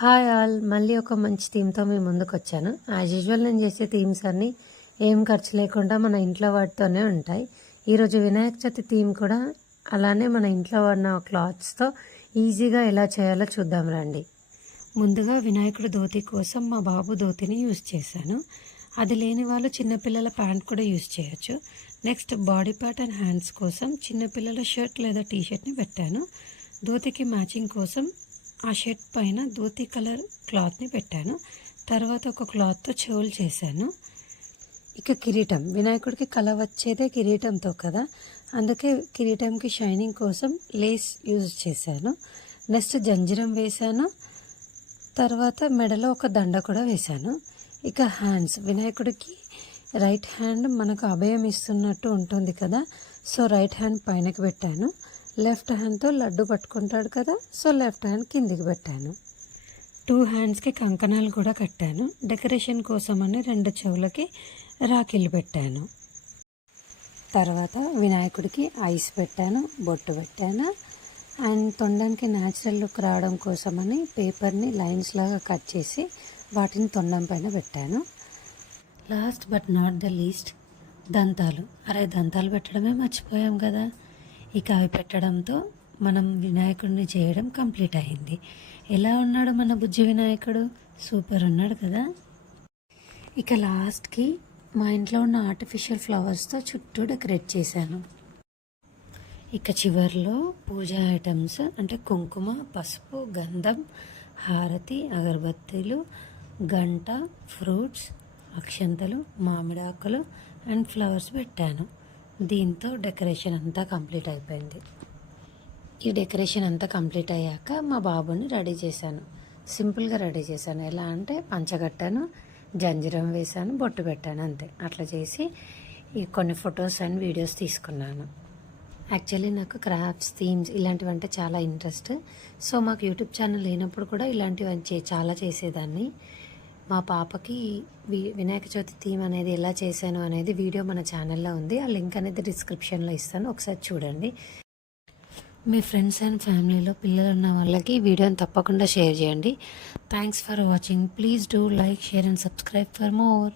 Hi all, మళ్ళీ ఒక మంచి థీమ్తో మీ ముందుకు వచ్చాను. యాజ్ యూజువల్ నేను చేసే థీమ్స్ అన్నీ ఏం ఖర్చు లేకుండా మన ఇంట్లో వాటితోనే ఉంటాయి. ఈరోజు వినాయక చవితి థీమ్ కూడా అలానే మన ఇంట్లో వాడిన క్లాత్స్తో ఈజీగా ఎలా చేయాలో చూద్దాం రండి. ముందుగా వినాయకుడి ధోతి కోసం మా బాబు ధోతిని యూజ్ చేశాను. అది లేని వాళ్ళు చిన్నపిల్లల ప్యాంట్ కూడా యూజ్ చేయొచ్చు. Next body part and hands కోసం చిన్నపిల్లల షర్ట్ లేదా టీషర్ట్ని పెట్టాను. ధోతికి మ్యాచింగ్ కోసం ఆ షర్ట్ పైన ధోతి కలర్ క్లాత్ని పెట్టాను. తర్వాత ఒక క్లాత్తో చెవులు చేశాను. ఇక కిరీటం, వినాయకుడికి కళ వచ్చేదే కిరీటంతో కదా, అందుకే కిరీటంకి షైనింగ్ కోసం లేస్ యూజ్ చేశాను. నెక్స్ట్ జంజిరం వేశాను. తర్వాత మెడలో ఒక దండ కూడా వేశాను. ఇక హ్యాండ్స్, వినాయకుడికి రైట్ హ్యాండ్ మనకు అభయం ఇస్తున్నట్టు ఉంటుంది కదా, సో రైట్ హ్యాండ్ పైనకి పెట్టాను. లెఫ్ట్ హ్యాండ్తో లడ్డు పట్టుకుంటాడు కదా, సో లెఫ్ట్ హ్యాండ్ కిందికి పెట్టాను. 2 హ్యాండ్స్కి కంకణాలు కూడా కట్టాను. డెకరేషన్ కోసమని 2 చెవులకి రాఖీలు పెట్టాను. తర్వాత వినాయకుడికి ఐస్ పెట్టాను, బొట్టు పెట్టాను. అండ్ తొండానికి న్యాచురల్ లుక్ రావడం కోసమని పేపర్ని లైన్స్ లాగా కట్ చేసి వాటిని తొండం పైన పెట్టాను. Last but not the least, దంతాలు. దంతాలు పెట్టడమే మర్చిపోయాం కదా. ఇక అవి పెట్టడంతో మనం వినాయకుడిని చేయడం కంప్లీట్ అయింది. ఎలా ఉన్నాడు మన బుజ్జి వినాయకుడు? సూపర్ ఉన్నాడు కదా. ఇక లాస్ట్కి మా ఇంట్లో ఉన్న ఆర్టిఫిషియల్ ఫ్లవర్స్తో చుట్టూ డెకరేట్ చేశాను. ఇక చివరిలో పూజా ఐటమ్స్ అంటే కుంకుమ, పసుపు, గంధం, హారతి, అగరబత్తీలు, గంట, ఫ్రూట్స్, అక్షంతలు, మామిడాకులు అండ్ ఫ్లవర్స్ పెట్టాను. దీంతో డెకరేషన్ అంతా కంప్లీట్ అయిపోయింది. ఈ డెకరేషన్ అంతా కంప్లీట్ అయ్యాక మా బాబుని రెడీ చేశాను. సింపుల్గా రెడీ చేశాను. ఎలా అంటే పంచగట్టాను, జంజిరం వేశాను, బొట్టు పెట్టాను, అంతే. అట్లా చేసి ఈ కొన్ని ఫొటోస్ అండ్ వీడియోస్ తీసుకున్నాను. యాక్చువల్లీ నాకు క్రాఫ్ట్స్, థీమ్స్ ఇలాంటివంటే చాలా ఇంట్రెస్ట్. సో మాకు యూట్యూబ్ ఛానల్ లేనప్పుడు కూడా ఇలాంటివి చాలా చేసేదాన్ని. మా పాపకి వినాయక చవితి థీమ్ అనేది ఎలా చేశాను అనేది వీడియో మన ఛానల్లో ఉంది. ఆ లింక్ అనేది డిస్క్రిప్షన్లో ఇస్తాను, ఒకసారి చూడండి. మీ ఫ్రెండ్స్ అండ్ ఫ్యామిలీలో పిల్లలు ఉన్న వాళ్ళకి ఈ వీడియోని తప్పకుండా షేర్ చేయండి. Thanks for watching. Please do like, share and subscribe for more.